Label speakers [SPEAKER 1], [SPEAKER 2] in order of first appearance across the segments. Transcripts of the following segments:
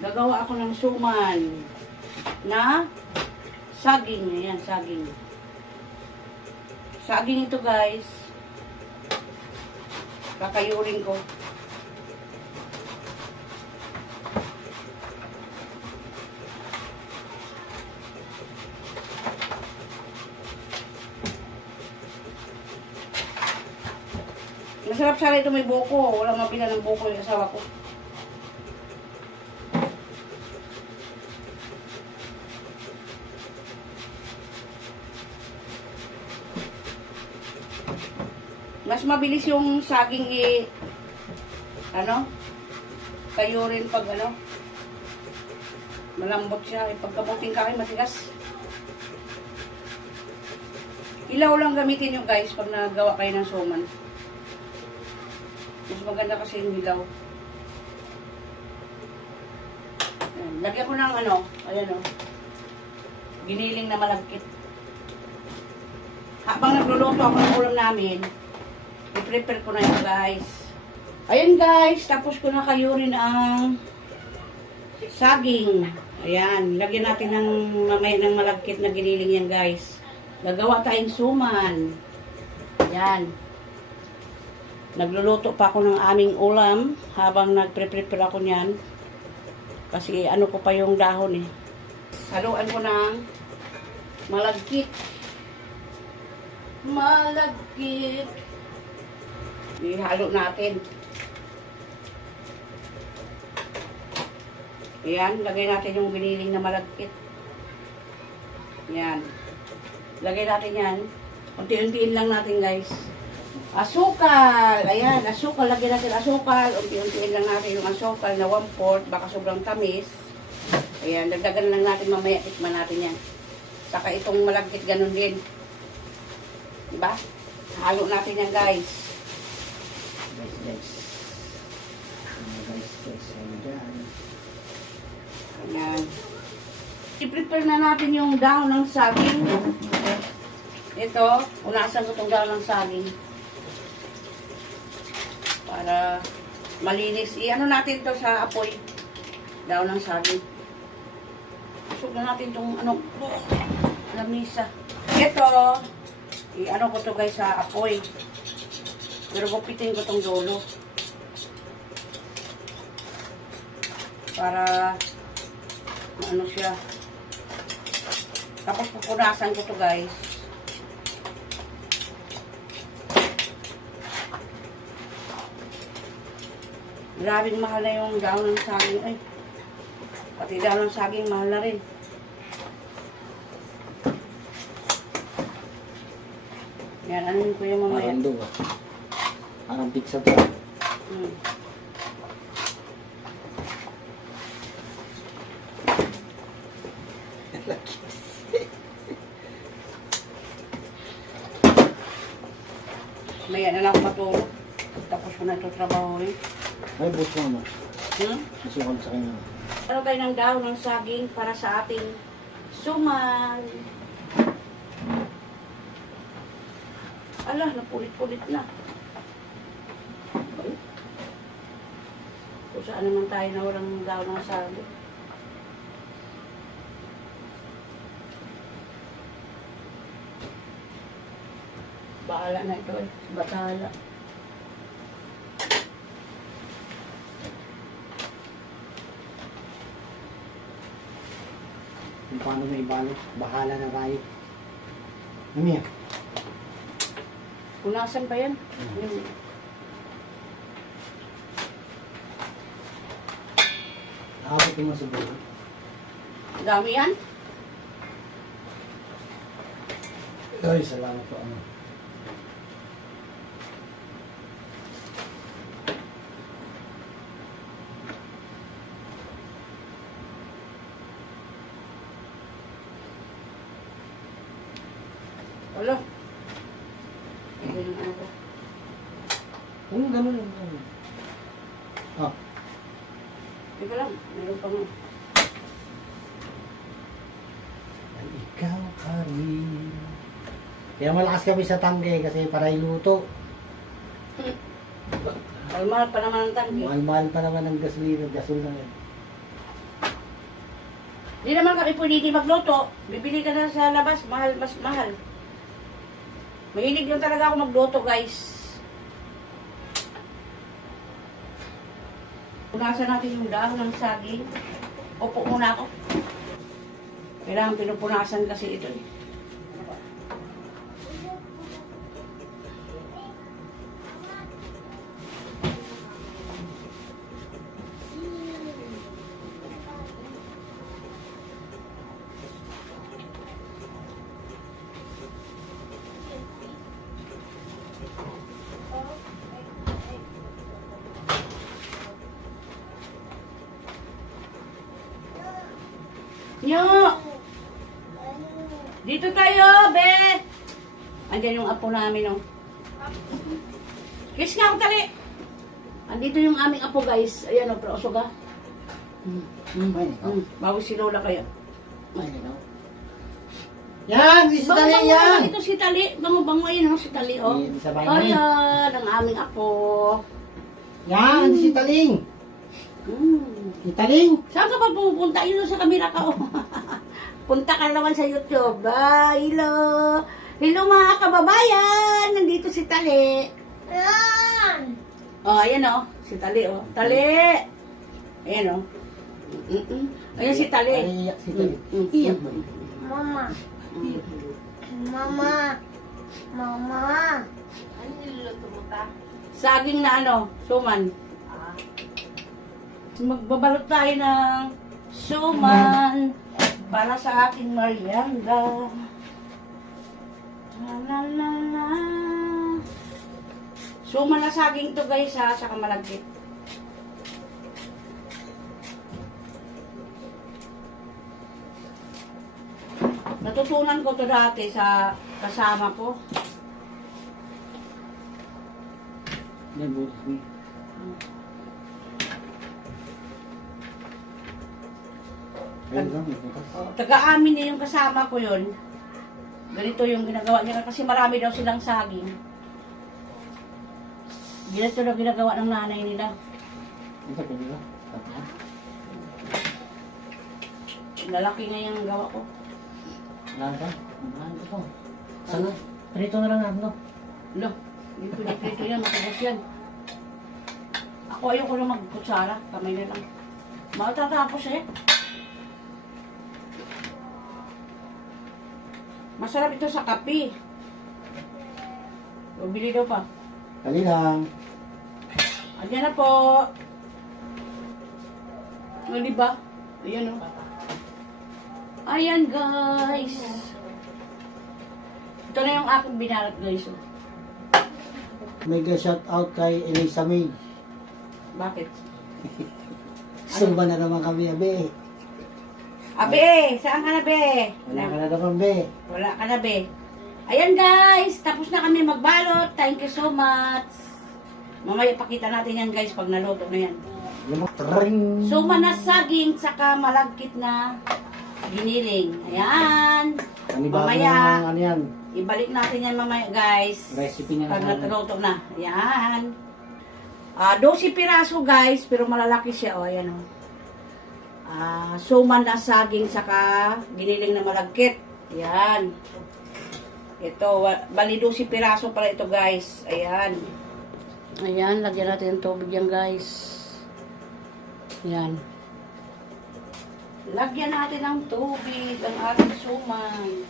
[SPEAKER 1] gagawa ako ng suman na saging. Ayan, saging. Saging ito guys. Kakayurin ko. Masarap sana ito may buko. Walang mabila ng buko yung asawa ko. Mas mabilis yung saging i ano? Kayo rin pag ano? Malambot siya. Eh, pagkabuting kain, matigas. Ilaw lang gamitin nyo guys pag nagawa kayo ng suman. Mas maganda kasi yung. Ayan. Lagyan ko ng ano, ayan o. Giniling na malagkit. Habang nagluluto ako ng ulam namin, i-prepare ko na yun guys. Ayan guys, tapos ko na kayo rin ang saging. Ayan, lagyan natin ng mamaya ng malagkit na giniling yan guys. Gagawa tayong suman. Ayan. Nagluluto pa ako ng aming ulam habang nagpre-prepare ako niyan. Kasi ano ko pa yung dahon eh. Haluan ko ng malagkit. Malagkit. Ihalo natin. Ayan, lagay natin yung giniling na malagkit. Ayan. Lagay natin yan. Unti-untiin lang natin guys. Asukal. Ayan, asukal. Lagyan natin asukal. Unti-untiin lang natin yung asukal na 1-4. Baka sobrang tamis. Ayan, dagdagan lang natin mamaya. Tikman natin yan. Saka itong malagkit ganun din. Diba? Halo natin yan guys.
[SPEAKER 2] Guys, guys. Ano guys, guys, ayun dyan.
[SPEAKER 1] Ayan. I-prepare na natin yung dahon ng saging. Ito, unasan ko itong dahon ng saging. Para malinis. I-ano natin to sa apoy. Dahon ng saging. Usog na natin itong ano, lamisa. Ito, i-ano ko to guys sa apoy. Pero gupitin ko itong dulo. Para ano siya. Tapos pupunasan ko to guys. Grabing mahal na yung dahon ng saging. Ay, pati dahon ng saging mahal na rin. Yan, ano ko yung mamaya.
[SPEAKER 2] Parang doon. Parang pizza to.
[SPEAKER 1] Hmm. Maya na lang matulog. Tapos ko na ito trabaho eh.
[SPEAKER 2] Ay, bus mo mo.
[SPEAKER 1] Hmm?
[SPEAKER 2] Susukan sa kanya.
[SPEAKER 1] Ano tayo ng dahon ng saging para sa ating suman. Ala, napulit-pulit na. Kung saan naman tayo na walang dahon ng saging. Bahala na ito eh. Batala.
[SPEAKER 2] Kung paano na ibalot. Bahala na kayo. Ano yan?
[SPEAKER 1] Punasan pa yan. Yung
[SPEAKER 2] Nakapit mo sa bulo.
[SPEAKER 1] dami yan.
[SPEAKER 2] Ay, salamat po. Ano.
[SPEAKER 1] Wala. Ito ano ko.
[SPEAKER 2] Kung ganun lang.
[SPEAKER 1] Teka lang, meron pa nga.
[SPEAKER 2] ay ikaw ka rin. Kaya malakas kami sa tangke kasi para iluto.
[SPEAKER 1] Kalmar pa naman ang tanggi.
[SPEAKER 2] Mahal-mahal pa naman ang gasolina, gasol na yan.
[SPEAKER 1] Hindi naman kami pwede magluto. Bibili ka na sa labas, mahal, mas mahal. Mahilig lang talaga ako magluto, guys. Punasan natin yung dahon ng saging. Opo muna ako. Kailangan pinupunasan kasi ito eh. Nyo! Dito tayo, be! Andiyan yung apo namin, oh. Kiss nga ako tali! Andito yung aming apo, guys. Ayan, oh, pero usog. Mm, mm, mm. Bawi si Lola kayo.
[SPEAKER 2] Ay, ikaw. Yan! Sa tali
[SPEAKER 1] Bango-bango
[SPEAKER 2] yan!
[SPEAKER 1] naman Ito si Tali. Bango-bango yun, oh, si Tali, oh. Ayan, ang aming apo.
[SPEAKER 2] Yan! Di si taling!
[SPEAKER 1] Mm.
[SPEAKER 2] Si taling!
[SPEAKER 1] Saan ka pa pupunta? Yun sa kamera ka, oh. Punta ka naman sa YouTube. Ah, hello. Hello mga kababayan. Nandito si Tali. Oh, ayan oh. Si Tali, oh. Tali. Ayan oh. Mm-mm. Ayan si Tali.
[SPEAKER 2] Ay, si tali.
[SPEAKER 1] Mm, mm.
[SPEAKER 2] Iyak mo.
[SPEAKER 3] Mama,
[SPEAKER 1] Mm.
[SPEAKER 3] mama, mama.
[SPEAKER 1] Saging na ano, suman. Magbabalot tayo ng suman para sa ating merienda. La la la la. Suman na saging to guys ha, sa kamalagkit. Natutunan ko to dati sa kasama ko.
[SPEAKER 2] Yan, butas mo. Ayun lang, may butas.
[SPEAKER 1] Oh, taga-amin niya yung kasama ko yun. Ganito yung ginagawa niya kasi marami daw silang saging. Ganito daw ginagawa ng nanay nila.
[SPEAKER 2] Ito, pwede ba? Tatlo.
[SPEAKER 1] Lalaki nga yung gawa ko.
[SPEAKER 2] Ka? Wala ka po. Sana? Prito na lang ano?
[SPEAKER 1] Lo, hindi pinipito yan, matigas yan. Ako ayoko na magkutsara, kamay na lang. Matatapos eh. Masarap ito sa kape. O, bili daw pa.
[SPEAKER 2] Kali lang.
[SPEAKER 1] Andiyan na po. O, di ba? Ayan o. Ayan, guys. Ito na yung aking binalat, guys. Oh.
[SPEAKER 2] Mega shout out kay Elisa May.
[SPEAKER 1] Bakit?
[SPEAKER 2] Sumba na naman kami, abe.
[SPEAKER 1] Abe, saan ka na, be?
[SPEAKER 2] Wala ka na naman, be.
[SPEAKER 1] Wala ka na, be. Ayan, guys. Tapos na kami magbalot. Thank you so much. Mamaya pakita natin yan, guys, pag naluto na yan.
[SPEAKER 2] Lumok, ring.
[SPEAKER 1] So, manasaging, saka malagkit na giniling. Ayan.
[SPEAKER 2] Panibago
[SPEAKER 1] mamaya.
[SPEAKER 2] na ano yan.
[SPEAKER 1] Ibalik natin yan mamaya, guys.
[SPEAKER 2] Recipe niya
[SPEAKER 1] Pag
[SPEAKER 2] na.
[SPEAKER 1] natuloto na. Ayan. Ah, 12 piraso, guys. Pero malalaki siya. O, ayan, o. Ah, suman na saging, saka giniling na malagkit. Ayan. Ito, bali 12 piraso pala ito, guys. Ayan. Ayan, lagyan natin ng tubig yan, guys. Ayan. Lagyan natin ng tubig ang ating suman.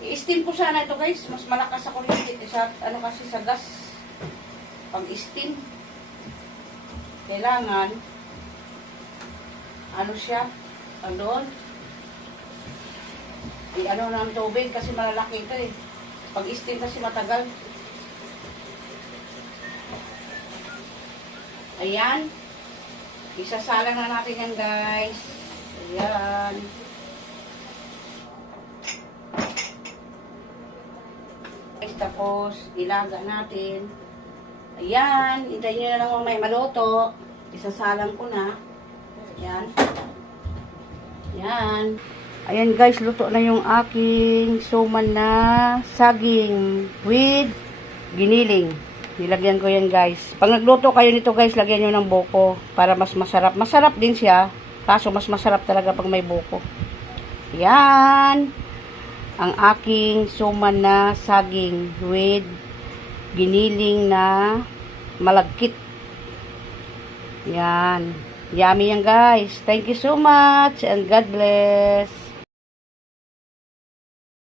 [SPEAKER 1] I-steam ko sana ito guys. Mas malakas sa kuryente. Sa, ano kasi sa gas. Pag steam. Kailangan. Ano siya? Ano doon? I-ano ng tubig kasi malalaki ito eh. Pag steam kasi matagal. Ayan. Isasalang na natin yan guys. Ayan. Guys, tapos ilaga natin. Ayan, hintayin nyo na lang mamaya maluto. Isasalang ko na. Ayan. Ayan. Ayan guys, luto na yung aking suman na saging with giniling. Nilagyan ko yan guys. Pag nagluto kayo nito guys, lagyan nyo ng buko para mas masarap. Masarap din siya. Kaso mas masarap talaga pag may buko. Yan. Ang aking suman na saging with giniling na malagkit. Yan. Yummy yan guys. Thank you so much and God bless.